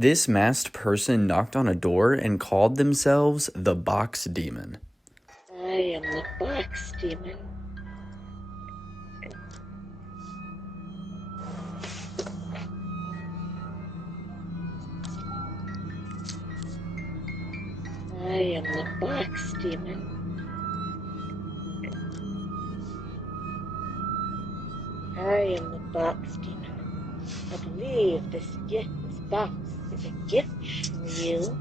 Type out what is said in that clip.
This masked person knocked on a door and called themselves the Box Demon. I am the Box Demon. I am the Box Demon. I am the Box Demon. I believe this box is a gift from you.